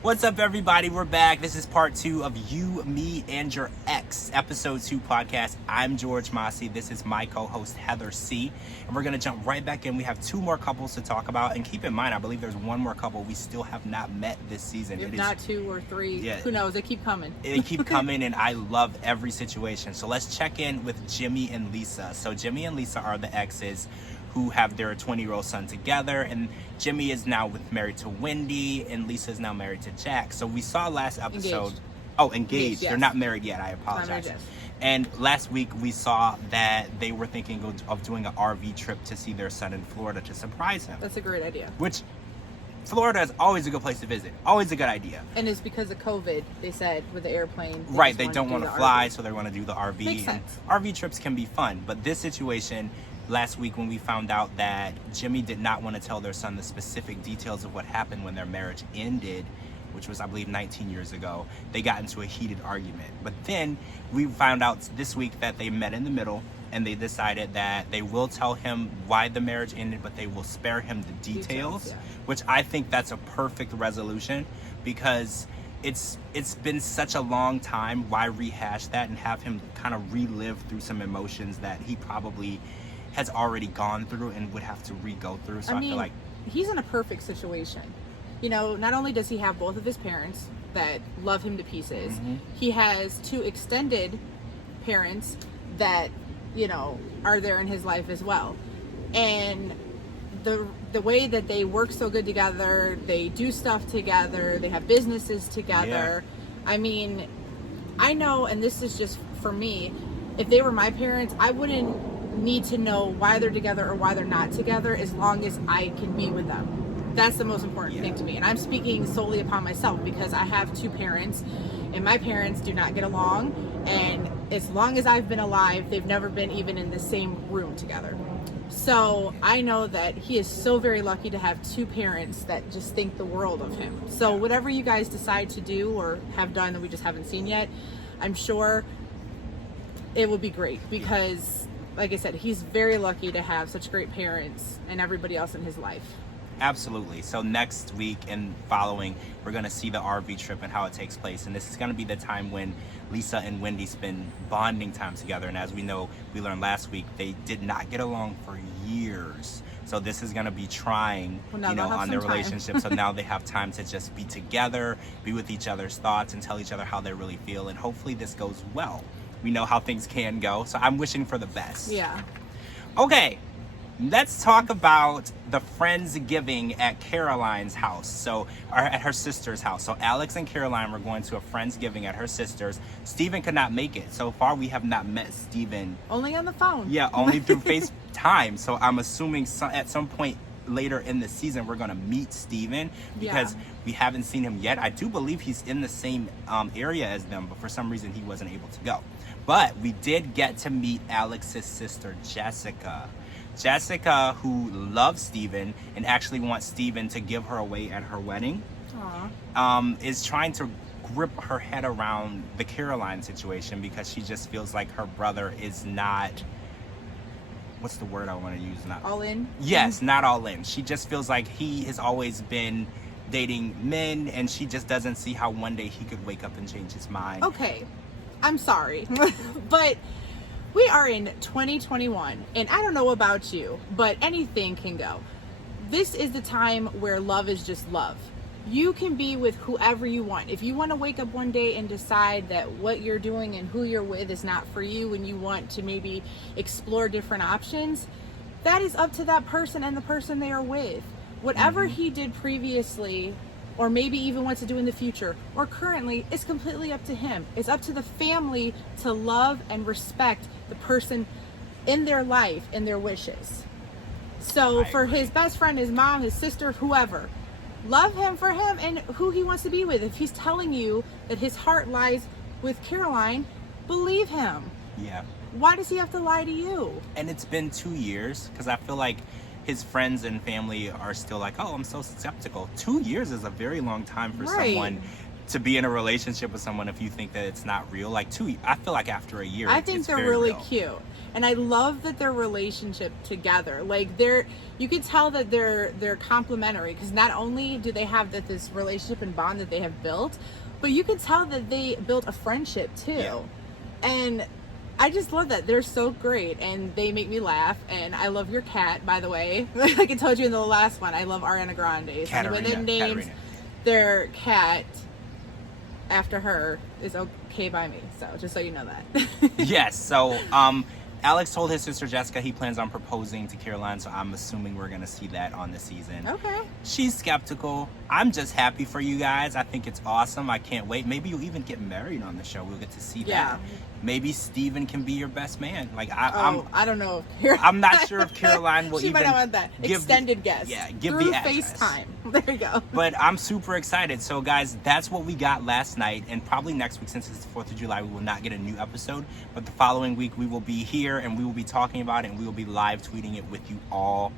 What's up, everybody? We're back. This is part 2 of You, Me, and Your Ex, episode 2 podcast. I'm George Mossey. This is my co-host, Heather C. And we're going to jump right back in. We have 2 more couples to talk about. And keep in mind, I believe there's 1 more couple we still have not met this season. If not 2 or 3, who knows? They keep coming. They keep coming, and I love every situation. So let's check in with Jimmy and Lisa. So Jimmy and Lisa are the exes who have their 20-year-old son together, and Jimmy is now married to Wendy, and Lisa is now married to Jack. So we saw last episode... Engaged. Yes. They're not married yet. I apologize. Married, yes. And last week we saw that they were thinking of doing an RV trip to see their son in Florida to surprise him. That's a great idea. Which, Florida is always a good place to visit. Always a good idea. And it's because of COVID, they said, with the airplane. They don't want to fly, so they want to do the RV. Makes sense. RV trips can be fun, but this situation... Last week when we found out that Jimmy did not want to tell their son the specific details of what happened when their marriage ended, which was, I believe, 19 years ago, they got into a heated argument. But then we found out this week that they met in the middle, and they decided that they will tell him why the marriage ended, but they will spare him the details. Which I think that's a perfect resolution, because it's been such a long time. Why rehash that and have him kind of relive through some emotions that he probably has already gone through and would have to re-go through. So I feel like he's in a perfect situation. You know, not only does he have both of his parents that love him to pieces, he has 2 extended parents that, you know, are there in his life as well. And the way that they work so good together, they do stuff together, they have businesses together. Yeah. I mean, I know, and this is just for me, if they were my parents, I wouldn't need to know why they're together or why they're not together, as long as I can be with them. That's the most important thing to me. And I'm speaking solely upon myself, because I have 2 parents, and my parents do not get along, and as long as I've been alive, they've never been even in the same room together. So I know that he is so very lucky to have 2 parents that just think the world of him. So whatever you guys decide to do or have done that we just haven't seen yet, I'm sure it will be great, because like I said, he's very lucky to have such great parents and everybody else in his life. Absolutely. So next week and following, we're going to see the RV trip and how it takes place. And this is going to be the time when Lisa and Wendy spend bonding time together. And as we know, we learned last week, they did not get along for years. So this is going to be trying, on their relationship. So now they have time to just be together, be with each other's thoughts, and tell each other how they really feel. And hopefully this goes well. We know how things can go, so I'm wishing for the best. Yeah. Okay, let's talk about the Friendsgiving at Caroline's house, or at her sister's house. So Alex and Caroline were going to a Friendsgiving at her sister's. Steven could not make it. So far, we have not met Steven. Only on the phone. Yeah, only through FaceTime. So I'm assuming at some point later in the season we're going to meet Steven, because we haven't seen him yet. I do believe he's in the same area as them, but for some reason he wasn't able to go. But we did get to meet Alex's sister, Jessica. Jessica, who loves Steven and actually wants Steven to give her away at her wedding, is trying to grip her head around the Caroline situation, because she just feels like her brother is not... What's the word I want to use? Not all in? Yes, not all in. She just feels like he has always been dating men, and she just doesn't see how one day he could wake up and change his mind. Okay, I'm sorry, but we are in 2021, and I don't know about you, but anything can go. This is the time where love is just love. You can be with whoever you want. If you want to wake up one day and decide that what you're doing and who you're with is not for you, and you want to maybe explore different options, that is up to that person and the person they are with. Whatever he did previously, or maybe even wants to do in the future, or currently, is completely up to him. It's up to the family to love and respect the person in their life and their wishes. So for his best friend, his mom, his sister, whoever, love him for him and who he wants to be with. If he's telling you that his heart lies with Caroline, believe him. Yeah. Why does he have to lie to you? And it's been 2 years, because I feel like his friends and family are still like, oh, I'm so skeptical. 2 years is a very long time for someone to be in a relationship with someone if you think that it's not real. Like, I feel like after a year, I think it's they're very really real. cute. And I love that their relationship together, like you could tell that they're complementary, because not only do they have this relationship and bond that they have built, but you could tell that they built a friendship too. Yeah. And I just love that. They're so great, and they make me laugh. And I love your cat, by the way. Like I told you in the last one, I love Ariana Grande. So when they named their cat after her is okay by me. So just so you know that. Yes. So Alex told his sister Jessica he plans on proposing to Caroline, so I'm assuming we're going to see that on the season. Okay. She's skeptical. I'm just happy for you guys. I think it's awesome. I can't wait. Maybe you'll even get married on the show. We'll get to see that. Maybe Steven can be your best man. Like I don't know. I'm not sure if Caroline will she even might not want that. Extended guest. Yeah, give through the address. FaceTime. There you go. But I'm super excited. So guys, that's what we got last night, and probably next week, since it's the 4th of July, we will not get a new episode, but the following week we will be here and we will be talking about it, and we will be live tweeting it with you all.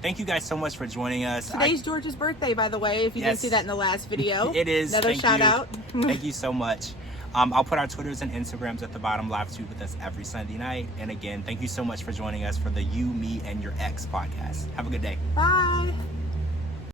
Thank you guys so much for joining us. Today's George's birthday, by the way, if you didn't see that in the last video. It is. Another shout out. Thank you so much. I'll put our Twitters and Instagrams at the bottom. Live tweet with us every Sunday night. And again, thank you so much for joining us for the You, Me, and Your Ex podcast. Have a good day. Bye.